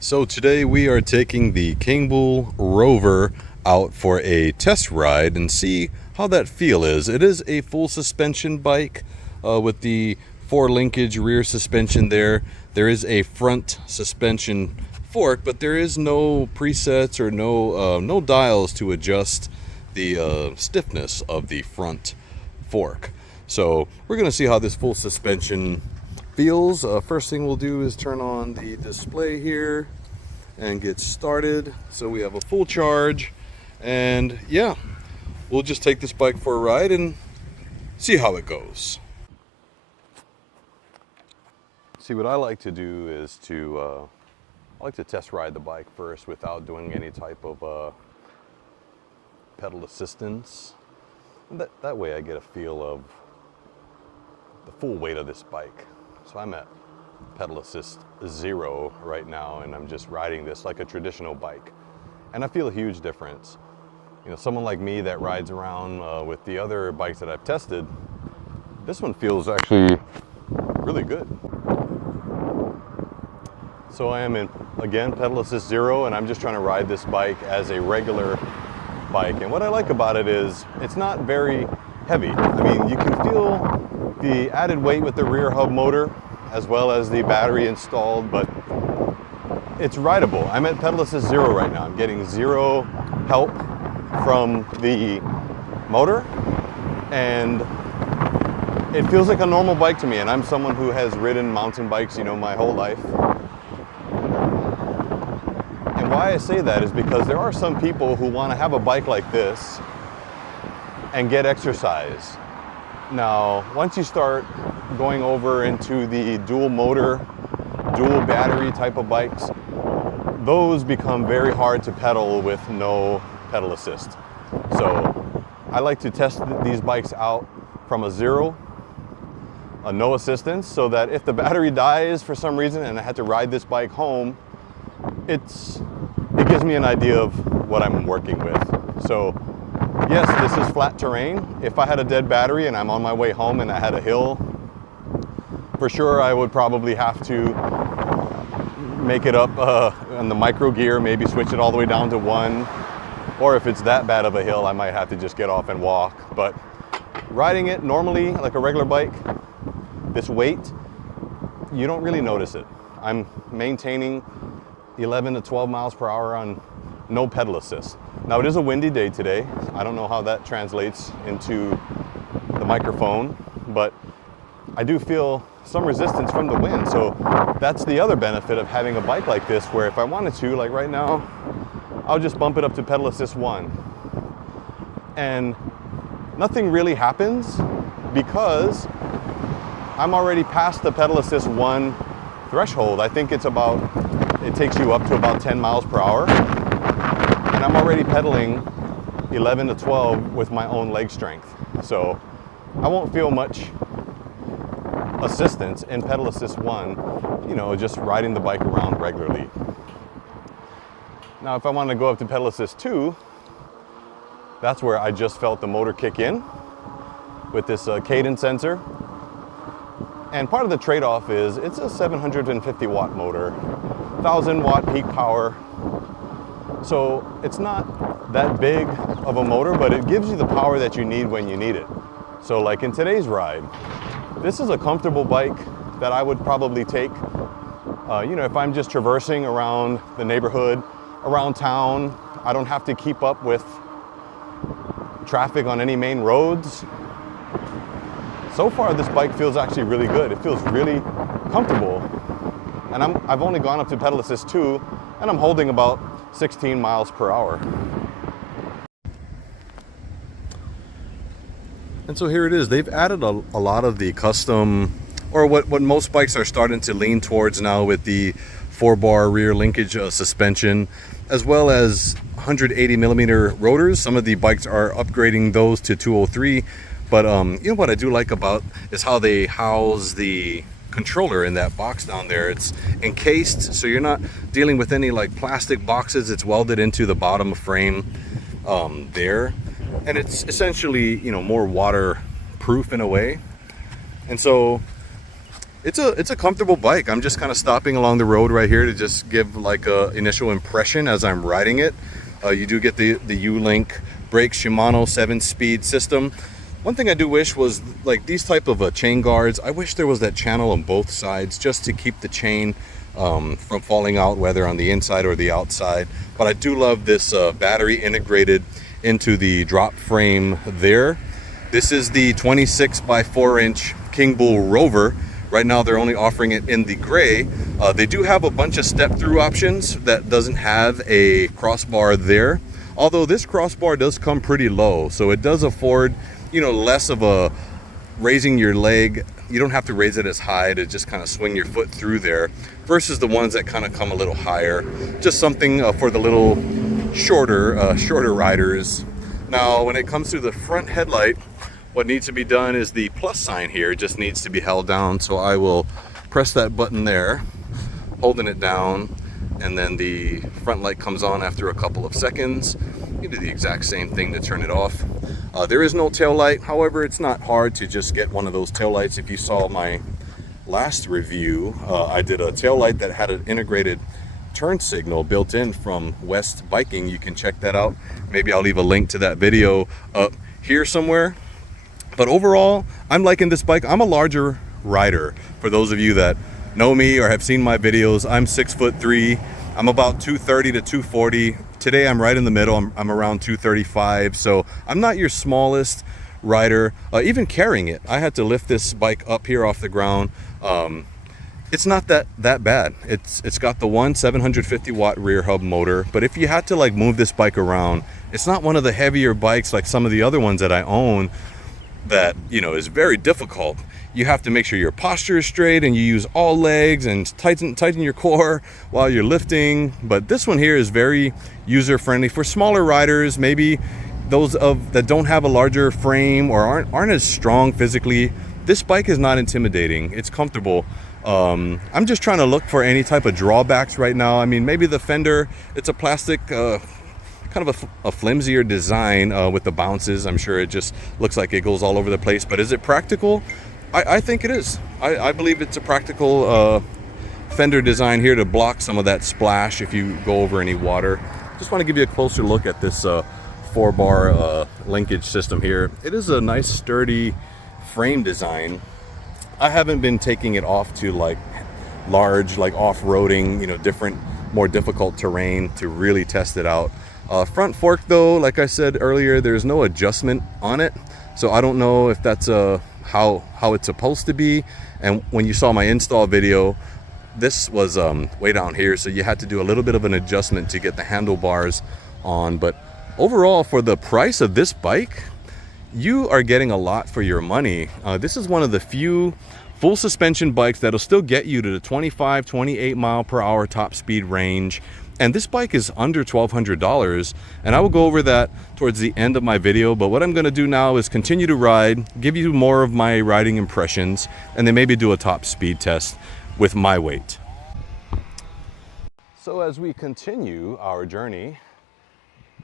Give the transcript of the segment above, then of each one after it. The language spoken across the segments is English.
So today we are taking the Kingbull Rover out for a test ride and see how that feel is. It is a full suspension bike with the 4-linkage rear suspension there. There is a front suspension fork, but there is no presets or no dials to adjust the stiffness of the front fork. So we're going to see how this full suspension feels. First thing we'll do is turn on the display here and get started. So we have a full charge, and yeah, we'll just take this bike for a ride and see how it goes. See, what I like to do is I like to test ride the bike first without doing any type of pedal assistance. And that way I get a feel of the full weight of this bike. So I'm at pedal assist 0 right now, and I'm just riding this like a traditional bike. And I feel a huge difference. You know, someone like me that rides around with the other bikes that I've tested, this one feels actually really good. So I am in, again, pedal assist 0, and I'm just trying to ride this bike as a regular bike. And what I like about it is it's not very heavy. I mean, you can feel the added weight with the rear hub motor as well as the battery installed, but it's rideable. I'm at pedal assist 0 right now. I'm getting 0 help from the motor, and it feels like a normal bike to me. And I'm someone who has ridden mountain bikes, you know, my whole life. And why I say that is because there are some people who want to have a bike like this and get exercise. Now, once you start going over into the dual motor, dual battery type of bikes, those become very hard to pedal with no pedal assist. So I like to test these bikes out from a 0, a no assistance, so that if the battery dies for some reason and I had to ride this bike home, it gives me an idea of what I'm working with. So yes, this is flat terrain. If I had a dead battery and I'm on my way home and I had a hill, for sure I would probably have to make it up on the micro gear, maybe switch it all the way down to 1. Or if it's that bad of a hill, I might have to just get off and walk. But riding it normally, like a regular bike, this weight, you don't really notice it. I'm maintaining 11 to 12 miles per hour on no pedal assist. Now, it is a windy day today. I don't know how that translates into the microphone, but I do feel some resistance from the wind. So that's the other benefit of having a bike like this, where if I wanted to, like right now, I'll just bump it up to pedal assist 1. And nothing really happens because I'm already past the pedal assist 1 threshold. I think it takes you up to about 10 miles per hour. And I'm already pedaling 11 to 12 with my own leg strength. So I won't feel much assistance in pedal assist 1, you know, just riding the bike around regularly. Now, if I want to go up to pedal assist 2, that's where I just felt the motor kick in with this cadence sensor. And part of the trade-off is it's a 750 watt motor, 1000 watt peak power. So it's not that big of a motor, but it gives you the power that you need when you need it. So like in today's ride, this is a comfortable bike that I would probably take, you know, if I'm just traversing around the neighborhood, around town. I don't have to keep up with traffic on any main roads. So far, this bike feels actually really good. It feels really comfortable. And I've only gone up to pedal assist 2, and I'm holding about 16 miles per hour. And so here it is. They've added a lot of the custom, or what most bikes are starting to lean towards now, with the 4-bar rear linkage suspension, as well as 180 millimeter rotors. Some of the bikes are upgrading those to 203. But you know what I do like about is how they house the controller in that box down there. It's encased, so you're not dealing with any like plastic boxes. It's welded into the bottom frame there, and it's essentially, you know, more waterproof in a way. And so It's a comfortable bike. I'm just kind of stopping along the road right here to just give like a initial impression as I'm riding it. You do get the U-Link brakes, Shimano 7-speed system. One thing I do wish was like these type of chain guards. I wish there was that channel on both sides just to keep the chain from falling out, whether on the inside or the outside. But I do love this battery integrated into the drop frame there. This is the 26 by 4 inch Kingbull Rover. Right now they're only offering it in the gray. They do have a bunch of step-through options that doesn't have a crossbar there. Although this crossbar does come pretty low, so it does afford, you know, less of a raising your leg. You don't have to raise it as high to just kind of swing your foot through there, versus the ones that kind of come a little higher. Just something for the little shorter riders. Now, when it comes to the front headlight, what needs to be done is the plus sign here just needs to be held down. So I will press that button there, holding it down, and then the front light comes on after a couple of seconds. You do the exact same thing to turn it off. There is no tail light. However, it's not hard to just get one of those tail lights. If you saw my last review, I did a tail light that had an integrated turn signal built in from West Biking. You can check that out. Maybe I'll leave a link to that video up here somewhere. But overall, I'm liking this bike. I'm a larger rider. For those of you that know me or have seen my videos, I'm 6'3". I'm about 230 to 240. Today I'm right in the middle. I'm around 235. So I'm not your smallest rider. Even carrying it, I had to lift this bike up here off the ground. It's not that bad. It's got the one 750 watt rear hub motor. But if you had to like move this bike around, it's not one of the heavier bikes like some of the other ones that I own that, you know, is very difficult. You have to make sure your posture is straight and you use all legs and tighten your core while you're lifting. But this one here is very user friendly for smaller riders, maybe those that don't have a larger frame or aren't as strong physically. This bike is not intimidating. It's comfortable. I'm just trying to look for any type of drawbacks right now. I mean, maybe the fender, it's a plastic kind of a flimsier design with the bounces. I'm sure it just looks like it goes all over the place, but is it practical? I think it is. I believe it's a practical fender design here to block some of that splash if you go over any water. Just want to give you a closer look at this 4-bar linkage system here. It is a nice sturdy frame design. I haven't been taking it off to like large, like off-roading, you know, different, more difficult terrain to really test it out. Front fork though, like I said earlier, there's no adjustment on it, so I don't know if that's how it's supposed to be. And when you saw my install video, this was way down here, so you had to do a little bit of an adjustment to get the handlebars on. But overall, for the price of this bike, you are getting a lot for your money. This is one of the few full suspension bikes that'll still get you to the 25-28 mile per hour top speed range. And this bike is under $1,200, and I will go over that towards the end of my video. But what I'm going to do now is continue to ride, give you more of my riding impressions, and then maybe do a top speed test with my weight. So as we continue our journey,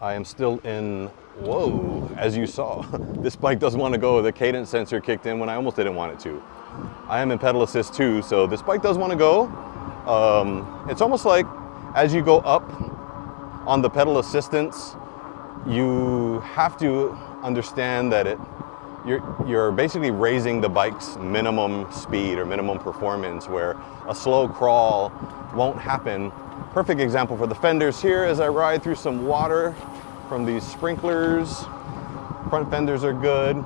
I am still in, whoa, as you saw, this bike doesn't want to go. The cadence sensor kicked in when I almost didn't want it to. I am in pedal assist 2, so this bike does want to go. It's almost like as you go up on the pedal assistance, you have to understand that you're basically raising the bike's minimum speed or minimum performance, where a slow crawl won't happen. Perfect example for the fenders here as I ride through some water from these sprinklers. Front fenders are good.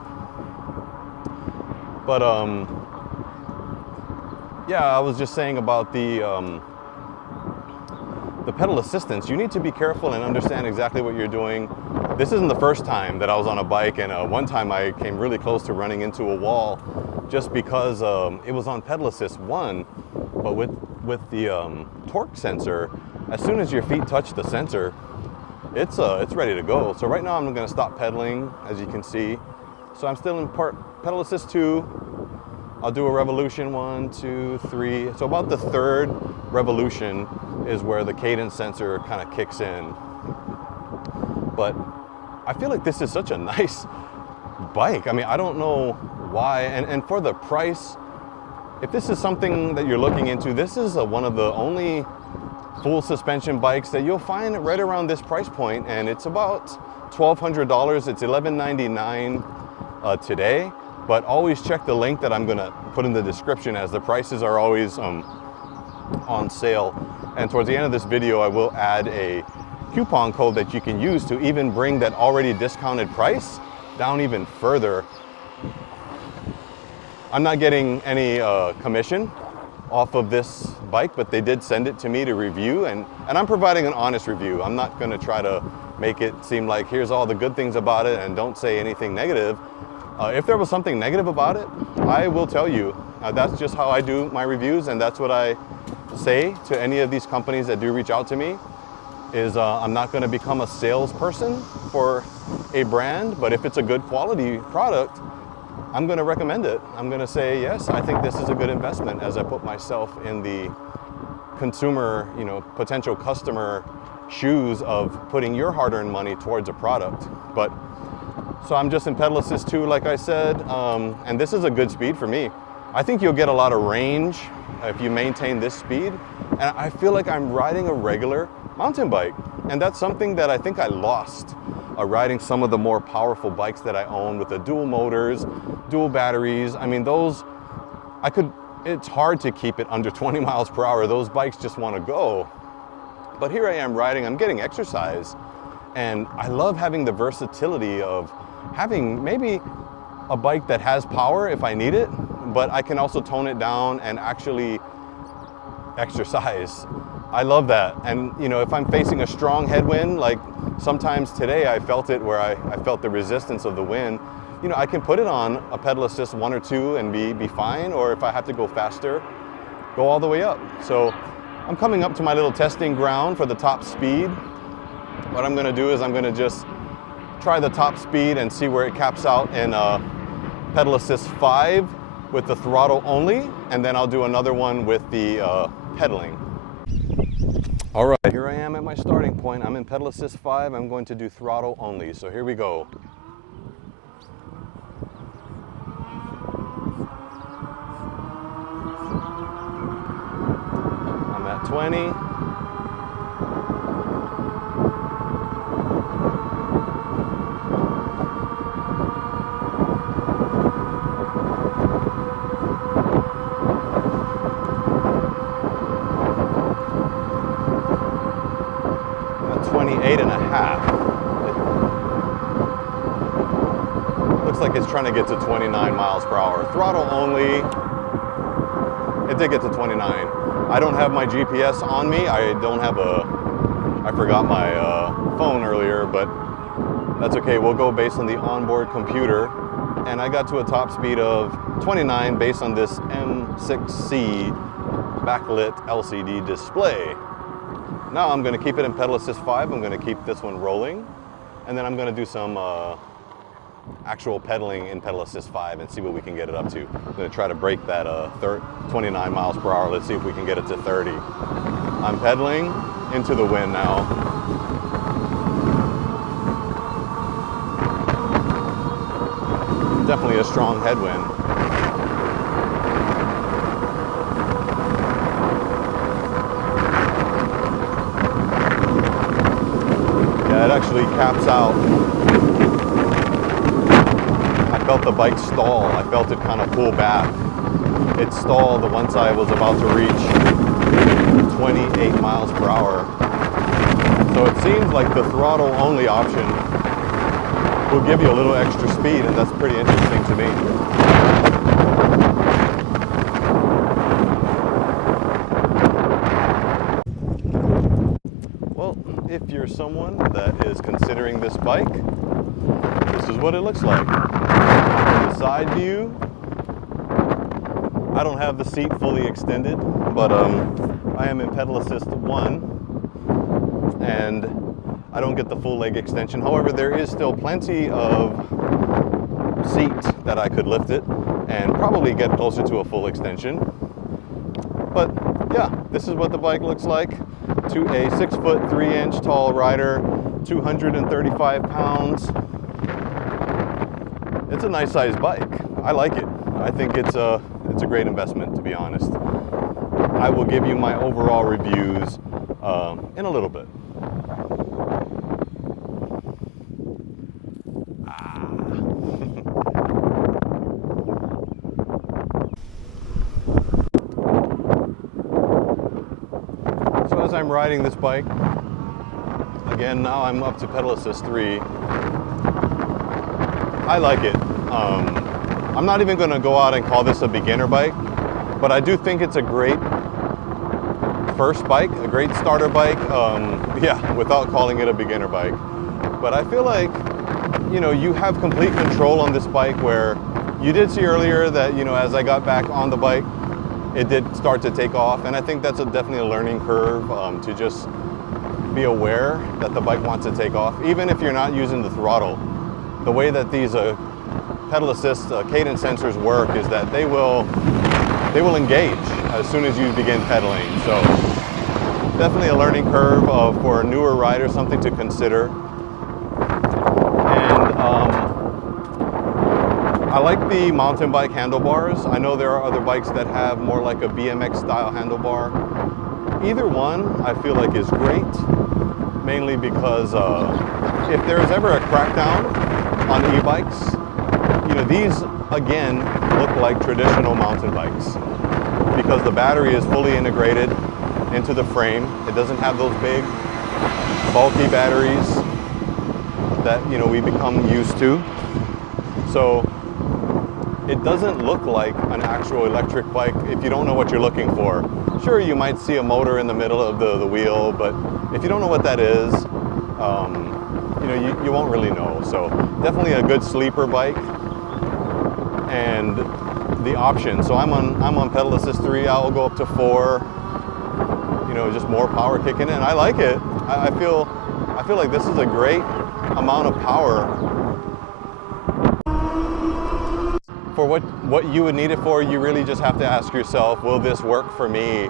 But yeah, I was just saying about the pedal assistance. You need to be careful and understand exactly what you're doing. This isn't the first time that I was on a bike, and one time I came really close to running into a wall just because it was on pedal assist 1, but with the torque sensor, as soon as your feet touch the sensor, it's ready to go. So right now I'm going to stop pedaling, as you can see. So I'm still in pedal assist 2. I'll do a revolution, 1, 2, 3. So about the third revolution is where the cadence sensor kind of kicks in. But I feel like this is such a nice bike. I mean, I don't know why. And for the price, if this is something that you're looking into, this is one of the only full suspension bikes that you'll find right around this price point, and it's about $1,200. It's $1,199 today, but always check the link that I'm gonna put in the description, as the prices are always on sale. And towards the end of this video, I will add a coupon code that you can use to even bring that already discounted price down even further. I'm not getting any commission off of this bike, but they did send it to me to review, and I'm providing an honest review. I'm not gonna try to make it seem like here's all the good things about it and don't say anything negative. If there was something negative about it, I will tell you. That's just how I do my reviews, and that's what I say to any of these companies that do reach out to me, is I'm not gonna become a salesperson for a brand, but if it's a good quality product, I'm going to recommend it. I'm going to say, yes, I think this is a good investment, as I put myself in the consumer, potential customer shoes of putting your hard-earned money towards a product. But so I'm just in pedal assist 2, like I said, and this is a good speed for me. I think you'll get a lot of range if you maintain this speed, and I feel like I'm riding a regular mountain bike, and that's something that I think I lost riding some of the more powerful bikes that I own with the dual motors, dual batteries. I mean, it's hard to keep it under 20 miles per hour. Those bikes just want to go. But here I am riding, I'm getting exercise, and I love having the versatility of having maybe a bike that has power if I need it, but I can also tone it down and actually exercise. I love that. And if I'm facing a strong headwind, like sometimes today I felt it, where I felt the resistance of the wind, I can put it on a pedal assist 1 or 2 and be fine, or if I have to go faster, go all the way up. So I'm coming up to my little testing ground for the top speed. What I'm gonna do is I'm gonna just try the top speed and see where it caps out in pedal assist 5 with the throttle only, and then I'll do another one with the pedaling. All right, here I am at my starting point. I'm in pedal assist 5. I'm going to do throttle only. So here we go. I'm at 20. And a half. It looks like it's trying to get to 29 miles per hour. Throttle only. It did get to 29. I don't have my GPS on me. I forgot my phone earlier, but that's okay. We'll go based on the onboard computer. And I got to a top speed of 29 based on this M6C backlit LCD display. Now I'm going to keep it in pedal assist 5. I'm going to keep this one rolling, and then I'm going to do some actual pedaling in pedal assist 5 and see what we can get it up to. I'm going to try to break that 29 miles per hour. Let's see if we can get it to 30. I'm pedaling into the wind now. Definitely a strong headwind. It actually caps out. I felt the bike stall. I felt it kind of pull back. It stalled once I was about to reach 28 miles per hour. So it seems like the throttle only option will give you a little extra speed, and that's pretty interesting to me. If you're someone that is considering this bike, this is what it looks like. The side view, I don't have the seat fully extended, but I am in pedal assist 1, and I don't get the full leg extension. However, there is still plenty of seat that I could lift it and probably get closer to a full extension. But yeah, this is what the bike looks like to a 6'3" tall rider, 235 pounds. It's a nice sized bike. I like it. I think it's It's a great investment, to be honest. I will give you my overall reviews in a little bit. So as I'm riding this bike, again, now I'm up to pedal assist 3. I like it. I'm not even going to go out and call this a beginner bike, but I do think it's a great first bike, a great starter bike. Yeah, without calling it a beginner bike. But I feel like, you know, you have complete control on this bike, where you did see earlier that, you know, as I got back on the bike, it did start to take off. And I think that's definitely a learning curve, to just be aware that the bike wants to take off, even if you're not using the throttle. The way that these pedal assist cadence sensors work is that they will engage as soon as you begin pedaling. So definitely a learning curve for a newer rider, something to consider. And I like the mountain bike handlebars. I know there are other bikes that have more like a BMX style handlebar. Either one I feel like is great, mainly because if there's ever a crackdown on e-bikes, you know, these again look like traditional mountain bikes because the battery is fully integrated into the frame. It doesn't have those big bulky batteries that, you know, we become used to. So it doesn't look like an actual electric bike if you don't know what you're looking for. Sure, you might see a motor in the middle of the wheel, but if you don't know what that is, you know, you won't really know. So definitely a good sleeper bike. And the option, so I'm on pedal assist 3. I'll go up to 4. You know, just more power kicking in. I like it. I feel like this is a great amount of power for what you would need it for. You really just have to ask yourself, will this work for me?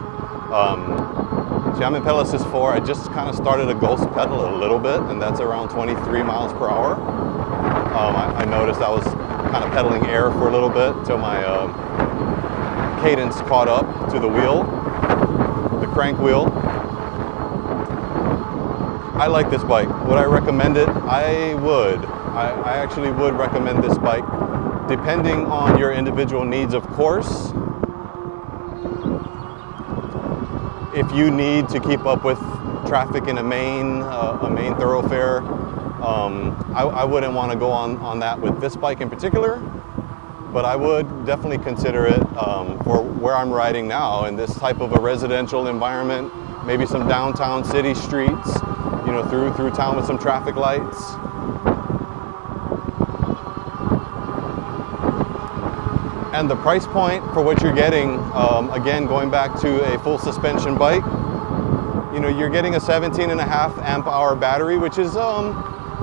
See, I'm in pedal assist 4. I just kind of started a ghost pedal a little bit, and that's around 23 miles per hour. I noticed I was kind of pedaling air for a little bit till my cadence caught up to the wheel, the crank wheel. I like this bike. Would I recommend it? I would. I actually would recommend this bike, depending on your individual needs, of course. If you need to keep up with traffic in a main thoroughfare, I wouldn't want to go on that with this bike in particular, but I would definitely consider it for where I'm riding now in this type of a residential environment, maybe some downtown city streets, you know, through town with some traffic lights. And the price point for what you're getting, again, going back to a full suspension bike, you know, you're getting a 17.5 amp hour battery, which is,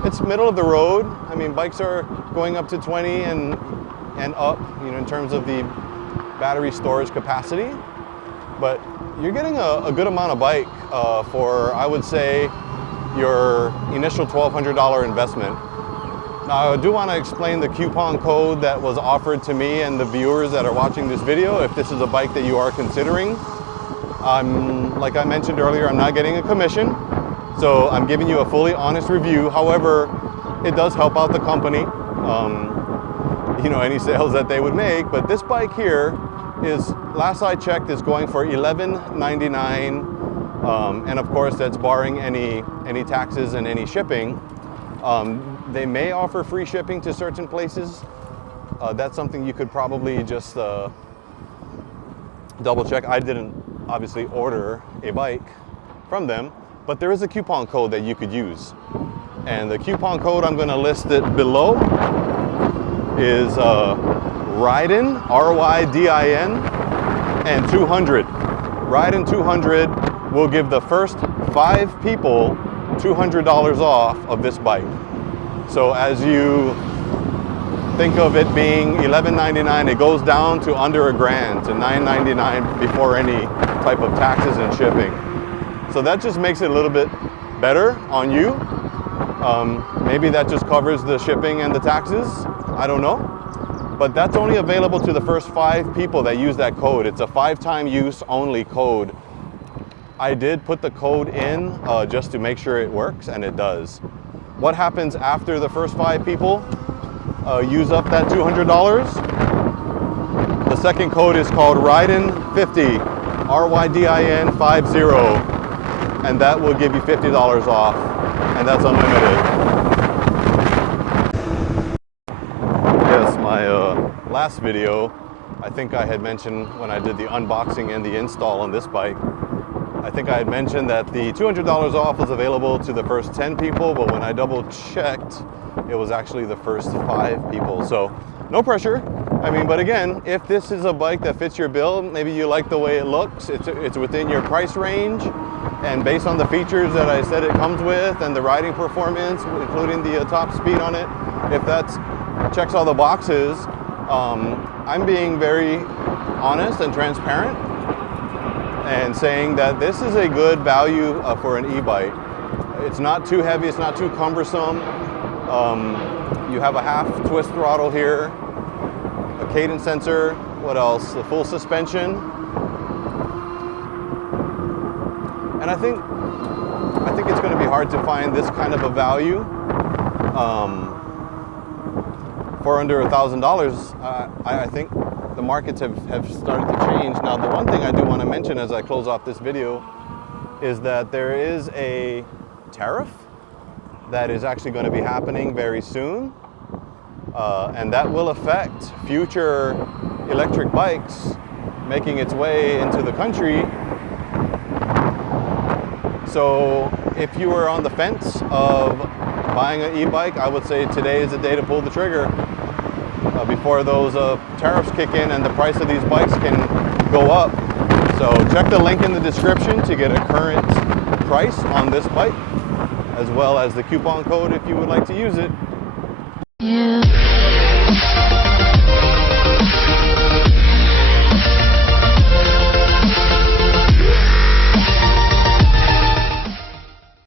it's middle of the road. I mean, bikes are going up to 20 and up, you know, in terms of the battery storage capacity. But you're getting a good amount of bike for, I would say, your initial $1,200 investment. Now, I do want to explain the coupon code that was offered to me and the viewers that are watching this video. If this is a bike that you are considering, like I mentioned earlier, I'm not getting a commission, so I'm giving you a fully honest review. However, it does help out the company, you know, any sales that they would make. But this bike here is, last I checked, is going for $11.99, and of course that's barring any taxes and any shipping. They may offer free shipping to certain places. That's something you could probably just double check. I didn't obviously order a bike from them, but there is a coupon code that you could use. And the coupon code, I'm going to list it below, is RYDIN, R-Y-D-I-N, and 200. RYDIN 200 will give the first 5 people $200 off of this bike. So as you think of it being $11.99, it goes down to under $1,000 to $9.99 before any type of taxes and shipping. So that just makes it a little bit better on you. Maybe that just covers the shipping and the taxes. I don't know. but that's only available to the first 5 people that use that code. It's a 5-time use only code. I did put the code in just to make sure it works, and it does. What happens after the first 5 people use up that $200? The second code is called RYDIN50, RYDIN50, and that will give you $50 off, and that's unlimited. Yes, my last video, I think I had mentioned when I did the unboxing and the install on this bike, I think I had mentioned that the $200 off was available to the first 10 people, but when I double checked, it was actually the first 5 people. So no pressure. I mean, but again, if this is a bike that fits your bill, maybe you like the way it looks, it's within your price range, and based on the features that I said it comes with and the riding performance, including the top speed on it, if that checks all the boxes, I'm being very honest and transparent and saying that this is a good value for an e-bike. It's not too heavy, it's not too cumbersome. You have a half twist throttle here, a cadence sensor, what else? The full suspension. And I think it's going to be hard to find this kind of a value for under $1,000. I think the markets have started to change. Now, the one thing I do want to mention as I close off this video is that there is a tariff that is actually going to be happening very soon, and that will affect future electric bikes making its way into the country. So if you were on the fence of buying an e-bike, I would say today is the day to pull the trigger before those tariffs kick in and the price of these bikes can go up. So check the link in the description to get a current price on this bike, as well as the coupon code if you would like to use it. Yeah.